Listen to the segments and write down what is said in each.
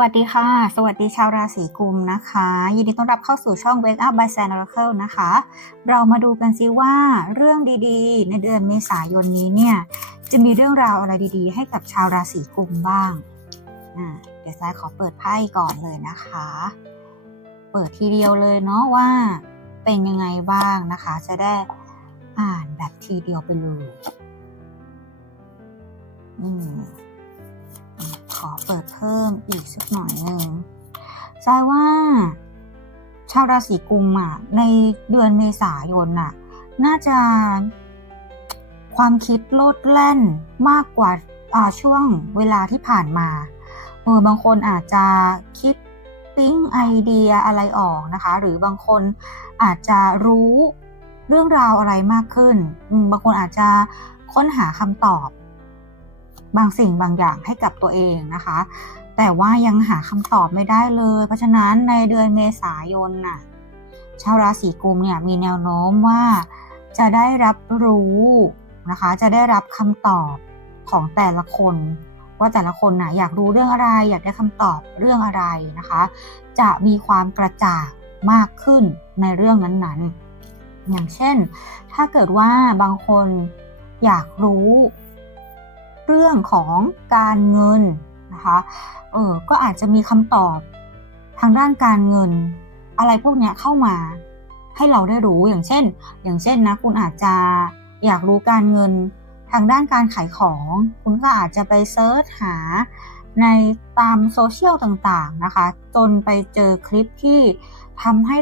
วัสดีค่ะ สวัสดีชาวราศีกุมนะคะ ยินดีต้อนรับเข้าสู่ช่อง Wake Up by San Oracle นะคะ เรามาดูกันซิว่าเรื่องดีๆ ในเดือนเมษายนนี้เนี่ย จะมีเรื่องราวอะไรดีๆ ให้กับชาวราศีกุมบ้างอ่าเดี๋ยวซายขอเปิดไพ่ก่อนเลยนะคะ เปิดทีเดียวเลยเนาะว่าเป็นยังไงบ้างนะคะ จะได้อ่านแบบทีเดียวไปเลย อืม อเปิดเพิ่มอีกสักหน่อยหนึ่งทรายว่า ชาวราศีกุมอะในเดือนเมษายนน่ะ น่าจะความคิดโลดแล่นมากกว่าอ่าช่วงเวลาที่ผ่านมาเออบางคนอาจจะคิดปิ๊งไอเดียอะไรออกนะคะ หรือบางคนอาจจะรู้เรื่องราวอะไรมากขึ้น บางคนอาจจะค้นหาคำตอบ บางสิ่งบางอย่างให้กับตัวเองนะคะ แต่ว่ายังหาคำตอบไม่ได้เลย เพราะฉะนั้นในเดือนเมษายนน่ะชาวราศีกุมเนี่ยมีแนวโน้มว่าจะได้รับรู้นะคะ จะได้รับคำตอบของแต่ละคน ว่าแต่ละคนน่ะอยากรู้เรื่องอะไร อยากได้คำตอบเรื่องอะไรนะคะ จะมีความกระจ่างมากขึ้นในเรื่องนั้นๆ อย่างเช่น ถ้าเกิดว่าบางคนอยากรู้ เรื่องของการเงินนะคะเออก็อาจจะมีคำตอบทางด้านการเงิน อะไรพวกนี้เข้ามาให้เราได้รู้อย่างเช่น อย่างเช่นนะคุณอาจจะอยากรู้การเงินทางด้านการขายของ คุณก็อาจจะไปเซิร์ชหาในตามโซเชียลต่างๆนะคะ จนไปเจอคลิปที่ทำให้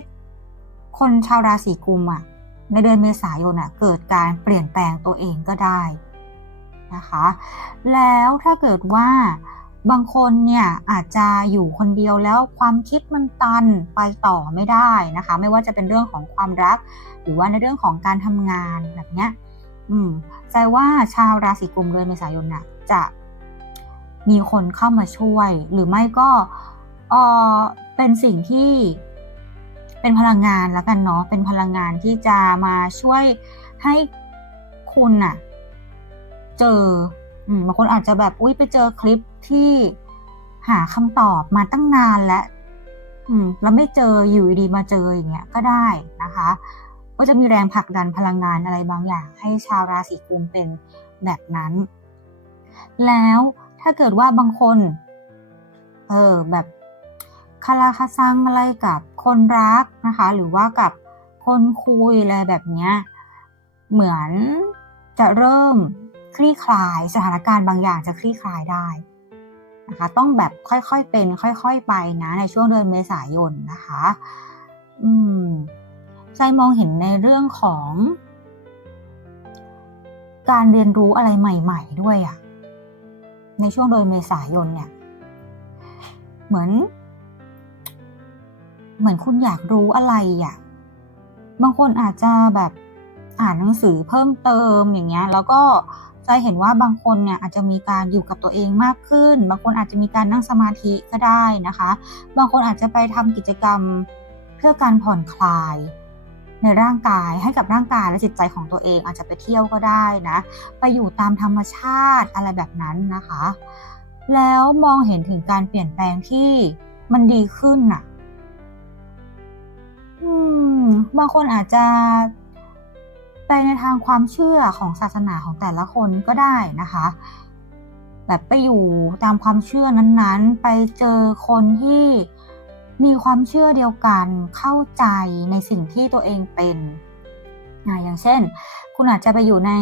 คนชาวราศีกุมอะในเดือนเมษายนอะเกิดการเปลี่ยนแปลงตัวเองก็ได้ นะคะ แล้วถ้าเกิดว่าบางคนเนี่ยอาจจะอยู่คนเดียวแล้วความคิดมันตันไปต่อไม่ได้นะคะ ไม่ว่าจะเป็นเรื่องของความรัก หรือว่าในเรื่องของการทำงานแบบเนี้ยอืมใจว่าชาวราศีกุมเดือนเมษายนน่ะจะมีคนเข้ามาช่วย หรือไม่ก็เออเป็นสิ่งที่เป็นพลังงานแล้วกันเนาะเป็นพลังงานที่จะมาช่วยให้คุณน่ะ เจอ อืมบางคนอาจจะแบบอุ้ยไปเจอคลิปที่หาคำตอบมาตั้งนานแล้วอืมแล้วไม่เจออยู่ดีมาเจออย่างเงี้ยก็ได้นะคะ ก็จะมีแรงผลักดันพลังงานอะไรบางอย่าง ให้ชาวราศีกุมเป็นแบบนั้น แล้วถ้าเกิดว่าบางคนเออแบบคาราคาซังอะไรกับคนรักนะคะ หรือว่ากับคนคุยอะไรแบบเนี้ยเหมือนจะเริ่ม คลี่คลาย สถานการณ์บางอย่างจะคลี่คลายได้นะคะต้องแบบค่อยๆเป็น ค่อยๆไปนะในช่วงเดือนเมษายนนะคะอืมใจมองเห็นในเรื่องของ การเรียนรู้อะไรใหม่ ๆ ด้วยอะในช่วงเดือนเมษายนเนี่ย เหมือน เหมือนคุณอยากรู้อะไรอะบางคนอาจจะแบบอ่านหนังสือเพิ่มเติมอย่างเงี้ย แล้วก็ จะเห็นว่าบางคนเนี่ยอาจจะมีการอยู่กับตัวเองมากขึ้น บางคนอาจจะมีการนั่งสมาธิก็ได้นะคะ บางคนอาจจะไปทำกิจกรรมเพื่อการผ่อนคลายในร่างกายให้กับร่างกายและจิตใจของตัวเองอาจจะไปเที่ยวก็ได้นะ ไปอยู่ตามธรรมชาติอะไรแบบนั้นนะคะ แล้วมองเห็นถึงการเปลี่ยนแปลงที่มันดีขึ้นน่ะบางคนอาจจะ ไปในทางความเชื่อของศาสนาของแต่ละคนก็ได้นะคะ แบบไปอยู่ตามความเชื่อนั้นๆ ไปเจอคนที่มีความเชื่อเดียวกันเข้าใจในสิ่งที่ตัวเองเป็นอย่างเช่น คุณอาจจะไปอยู่ใน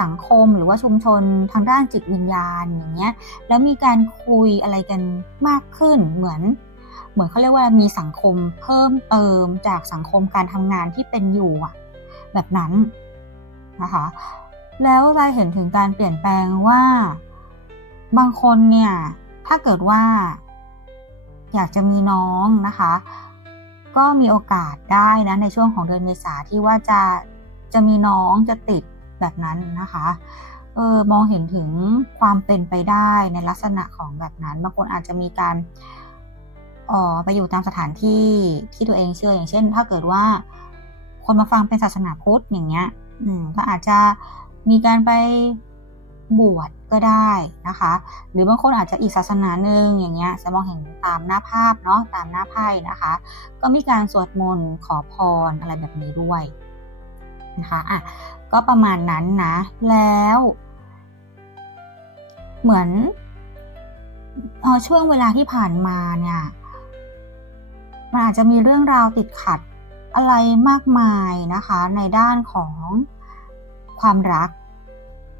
สังคมหรือว่าชุมชนทางด้านจิตวิญญาณอย่างเงี้ย แล้วมีการคุยอะไรกันมากขึ้นเหมือน เหมือนเขาเรียกว่ามีสังคมเพิ่มเติมจากสังคมการทำงานที่เป็นอยู่อะ แบบนั้นนะคะแล้วเราเห็นถึงการเปลี่ยนแปลงว่า บางคนเนี่ยถ้าเกิดว่า อยากจะมีน้องนะคะ ก็มีโอกาสได้นะในช่วงของเดือนเมษาที่ว่าจะจะมีน้องจะติดแบบนั้นนะคะเออมองเห็นถึงความเป็นไปได้ในลักษณะของแบบนั้น บางคนอาจจะมีการออไปอยู่ตามสถานที่ที่ตัวเองเชื่ออย่างเช่น ถ้าเกิดว่า คนมาฟังเป็นศาสนาพุทธอย่างเงี้ยอืมก็อาจจะมีการไปบวชก็ได้นะคะ หรือบางคนอาจจะอีกศาสนาหนึ่งอย่างเงี้ยจะมองเห็นตามหน้าภาพเนาะตามหน้าไพ่นะคะ ก็มีการสวดมนต์ขอพรอะไรแบบนี้ด้วยนะคะอะก็ประมาณนั้นนะแล้ว เหมือนเอ่อช่วงเวลาที่ผ่านมาเนี่ยมันอาจจะมีเรื่องราวติดขัด อะไรมากมายนะคะในด้านของความรัก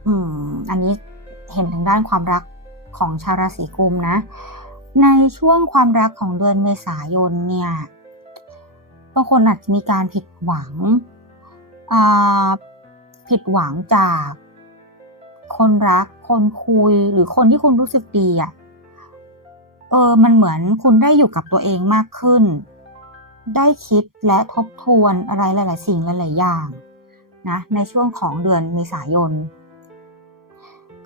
อืม อันนี้เห็นถึงด้านความรักของชาวราศีกุมนะ ในช่วงความรักของเดือนเมษายนเนี่ย บางคนอาจจะมีการผิดหวัง ผิดหวังจากคนรัก คนคุย หรือคนที่คุณรู้สึกดีอะ่ะ เออ มันเหมือนคุณได้อยู่กับตัวเองมากขึ้น ได้คิดและทบทวนอะไรหลาย ๆ สิ่งหลาย ๆ อย่างนะในช่วงของเดือนเมษายน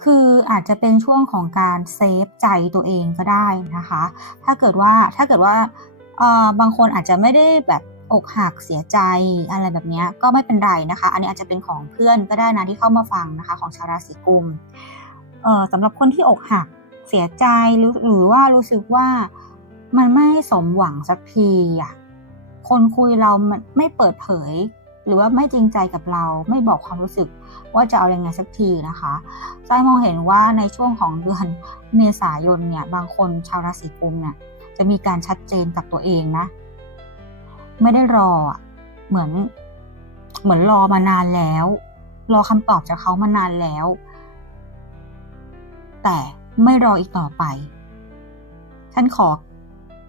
คืออาจจะเป็นช่วงของการเซฟใจตัวเองก็ได้นะคะ ถ้าเกิดว่าถ้าเกิดว่าบางคนอาจจะไม่ได้แบบอกหักเสียใจอะไรแบบนี้ก็ไม่เป็นไรนะคะ อันนี้อาจจะเป็นของเพื่อนก็ได้นะที่เข้ามาฟังนะคะ ของชาวราศีกุมสำหรับคนที่อกหักเสียใจหรือหรือว่ารู้สึกว่ามันไม่สมหวังสักทีอะ คนคุยเรามไม่เปิดเผย หรือว่าไม่จริงใจกับเรา ไม่บอกความรู้สึกว่าจะเอาอยัางไงสักทีนะคะไส้มองเห็นว่าในช่วงของเดือนเมษายนเนี่ยบางคนชาวราศีกุมเนี่ยจะมีการชัดเจนกับตัวเองนะ ไม่ได้รอเหมือนเหมือนรอมานานแล้ว รอคำตอบจากเขามานานแล้ว แต่ไม่รออีกต่อไป ฉันขอ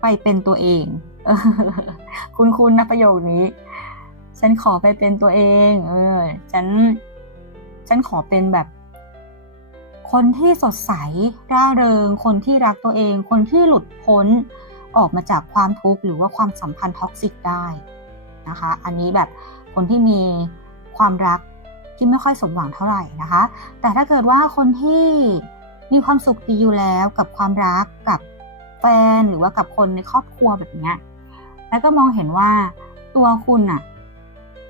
ไปเป็นตัวเอง คุณคุณนะประโยคนี้ ฉันขอไปเป็นตัวเอง เออ ฉัน ฉันขอเป็นแบบ คนที่สดใส ร่าเริง คนที่รักตัวเอง คนที่หลุดพ้นออกมาจากความทุกข์หรือว่าความสัมพันธ์ท็อกซิกได้นะคะ อันนี้แบบคนที่มีความรักที่ไม่ค่อยสมหวังเท่าไหร่นะคะ แต่ถ้าเกิดว่าคนที่มีความสุขดีอยู่แล้วกับความรักกับแฟนหรือว่ากับคนในครอบครัวแบบเนี้ย แล้วก็มองเห็นว่าตัวคุณอะ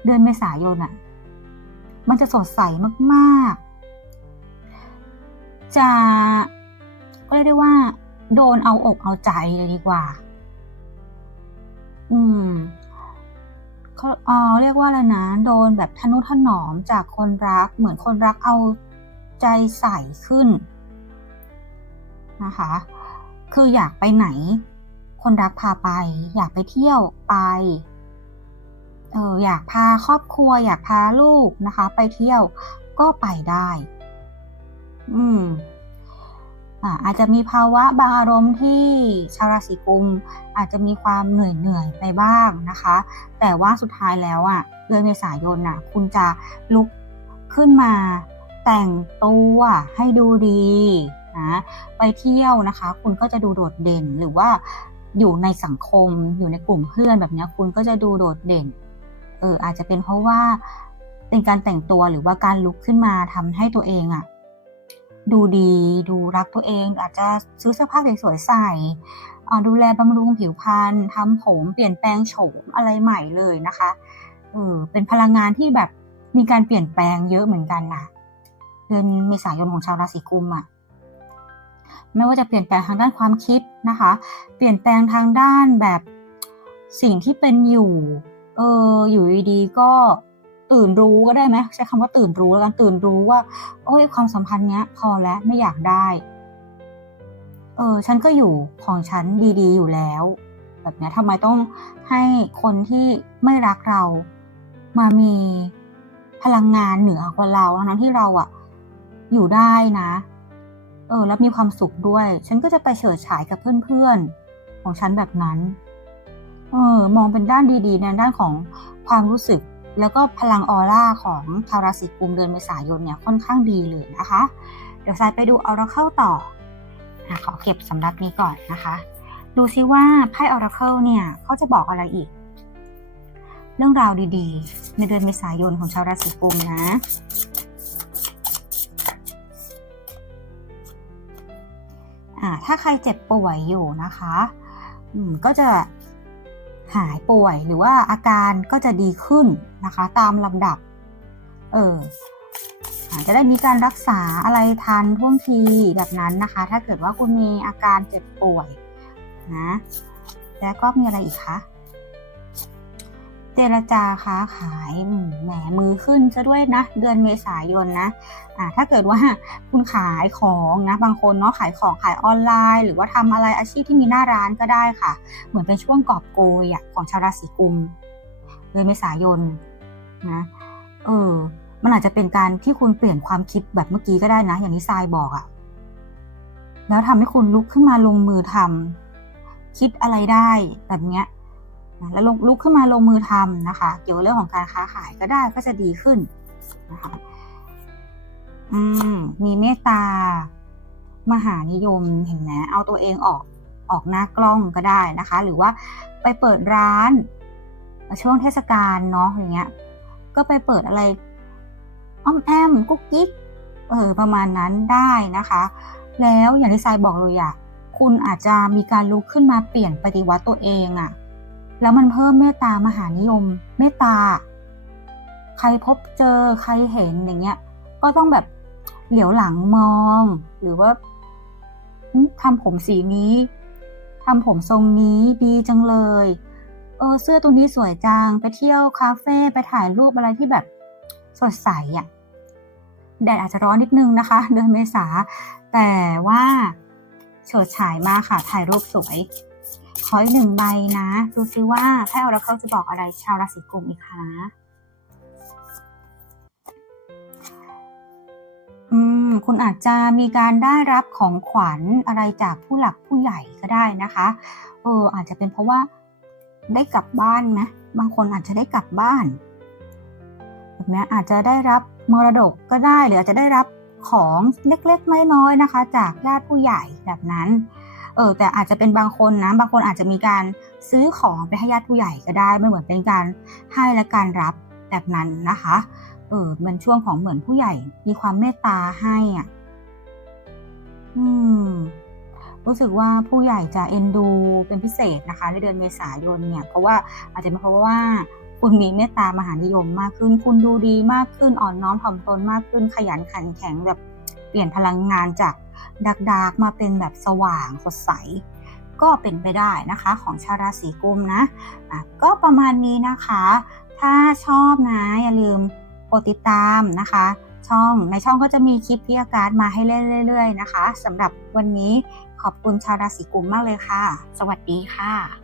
เดือนเมษายนอะมันจะสดใสมากๆ จะก็เรียกได้ว่า โดนเอาอกเอาใจเลยดีกว่า อืมเขาเออเรียกว่าอะไรนะ โดนแบบทนุถนอมจากคนรัก เหมือนคนรักเอาใจใส่ขึ้นนะคะ คืออยากไปไหน คนรักพาไป อยากไปเที่ยวไปเอออยากพาครอบครัว อยากพาลูกนะคะ ไปเที่ยวก็ไปได้ อืมอ่าอาจจะมีภาวะบางอารมณ์ที่ชาวราศีกุม อาจจะมีความเหนื่อยเหนื่อยไปบ้างนะคะ แต่ว่าสุดท้ายแล้วอะเดือนเมษายนอะ คุณจะลุกขึ้นมาแต่งตัวให้ดูดีนะไปเที่ยวนะคะ คุณก็จะดูโดดเด่นหรือว่า อยู่ในสังคม อยู่ในกลุ่มเพื่อนแบบนี้คุณก็จะดูโดดเด่น เอออาจจะเป็นเพราะว่าเป็นการแต่งตัวหรือว่าการลุกขึ้นมาทำให้ตัวเองอะดูดีดูรักตัวเอง อาจจะซื้อเสื้อผ้าสวยๆใส่ดูแลบำรุงผิวพรรณทำผมเปลี่ยนแปลงโฉมอะไรใหม่เลยนะคะเออเป็นพลังงานที่แบบมีการเปลี่ยนแปลงเยอะเหมือนกันนะเดือนเมษายนของชาวราศีกุมอะ ไม่ว่าจะเปลี่ยนแปลงทางด้านความคิดนะคะ เปลี่ยนแปลงทางด้านแบบสิ่งที่เป็นอยู่ เอออยู่ดีๆก็ตื่นรู้ก็ได้ไหมใช้คำว่าตื่นรู้แล้วกันตื่นรู้ว่า โอ้ยความสัมพันธ์เนี้ย พอแล้วไม่อยากได้ เออฉันก็อยู่ของฉันดีๆ อยู่แล้ว แบบเนี้ยทำไมต้องให้คนที่ไม่รักเรามามีพลังงานเหนือกว่าเราทั้งที่เราอะอยู่ได้นะ เออ แล้วมีความสุขด้วย ฉันก็จะไปเฉิดฉายกับเพื่อนๆ ของฉันแบบนั้น เออ มองเป็นด้านดีๆในด้านของความรู้สึก แล้วก็พลังออร่าของชาวราศีกุมเดือนเมษายนเนี่ยค่อนข้างดีเลยนะคะ เดี๋ยวสายไปดูออราเคิลต่ออขอเก็บสำหรับนี้ก่อนนะคะ ดูซิว่าไพ่ออราเคิลเนี่ยเขาจะบอกอะไรอีก เรื่องราวดีๆ ในเดือนเมษายนของชาวราศีกุมนะ ถ้าใครเจ็บป่วยอยู่นะคะก็จะหายป่วยหรือว่าอาการก็จะดีขึ้นนะคะ ตามลำดับ เออจะได้มีการรักษาอะไรทันท่วงทีแบบนั้นนะคะ ถ้าเกิดว่าคุณมีอาการเจ็บป่วยนะ แล้วก็มีอะไรอีกคะ จรจาค้าขายแหมมือขึ้นซะด้วยนะ เดือนเมษายนนะอ่าถ้าเกิดว่าคุณขายของนะบางคนเนาะขายของขายออนไลน์ หรือว่าทำอะไรอาชีพที่มีหน้าร้านก็ได้ค่ะ เหมือนเป็นช่วงกอบโกยอะของชาวราศีกุมเดือนเมษายนนะเออมันอาจจะเป็นการที่คุณเปลี่ยนความคิดแบบเมื่อกี้ก็ได้นะ อย่างที่ทรายบอกอะแล้วทำให้คุณลุกขึ้นมาลงมือทำคิดอะไรได้แบบเนี้ย นะแล้วลงลุกขึ้นมาลงมือทำนะคะ เกี่ยวกับเรื่องของการค้าขายก็ได้ก็จะดีขึ้นนะคะอืมมีเมตตามหานิยมเห็นไหมเอาตัวเองออกออกหน้ากล้องก็ได้นะคะ หรือว่าไปเปิดร้าน ช่วงเทศกาลเนาะอย่างเงี้ย ก็ไปเปิดอะไรอ้อมแอมกุ๊กกิ๊กเออประมาณนั้นได้นะคะ แล้วอย่างที่ทรายบอกเลยอะคุณอาจจะมีการลุกขึ้นมาเปลี่ยนปฏิวัติตัวเองอะ แล้วมันเพิ่มเมตตามหานิยม เมตตา ใครพบเจอใครเห็นอย่างเงี้ย ก็ต้องแบบเหลียวหลังมอง หรือว่าทำผมสีนี้ทำผมทรงนี้ดีจังเลย เออเสื้อตัวนี้สวยจัง ไปเที่ยวคาเฟ่ไปถ่ายรูปอะไรที่แบบสดใสอะ่ะ แดดอาจจะร้อนนิดนึงนะคะ เดือนเมษา แต่ว่าเฉิดฉายมากค่ะ ถ่ายรูปสวย ขออีกหนึ่งใบนะ ดูซิว่าไพ่ออราเคิลจะบอกอะไรชาวราศีกุมอีกคะอืมคุณอาจจะมีการได้รับของขวัญอะไรจากผู้หลักผู้ใหญ่ก็ได้นะคะ เอออาจจะเป็นเพราะว่าได้กลับบ้านไหมบางคนอาจจะได้กลับบ้านแบบนี้อาจจะได้รับมรดกก็ได้ หรืออาจจะได้รับของเล็กๆน้อยๆนะคะ จากญาติผู้ใหญ่แบบนั้น เออแต่อาจจะเป็นบางคนนะบางคนอาจจะมีการซื้อของไปให้ญาติผู้ใหญ่ก็ได้ไมันเหมือนเป็นการให้และการรับแบบนั้นนะคะเออมันช่วงของเหมือนผู้ใหญ่มีความเมตตาให้อะอืมรู้สึกว่าผู้ใหญ่จะเอ็นดูเป็นพิเศษนะคะ ในเดือนเมษายนเนี่ย เพราะว่าอาจจะเป็นเพราะว่าคุณมีเมตตามหานิยมมากขึ้น คุณดูดีมากขึ้นอ่อนน้อมถ่อมตนมากขึ้นขยันขันแข็งแบบเปลี่ยนพลังงานจาก ดักดากมาเป็นแบบสว่างสดใส ก็เป็นไปได้นะคะของชาวราศีกุมนะะก็ประมาณนี้นะคะ ถ้าชอบนะอย่าลืมกดติดตามนะคะ ช่องในช่องก็จะมีคลิปพิอาการดมาให้เล่นเรื่อยๆนะคะสำหรับวันนี้ขอบคุณชาวราศีกุมมากเลยค่ะ สวัสดีค่ะ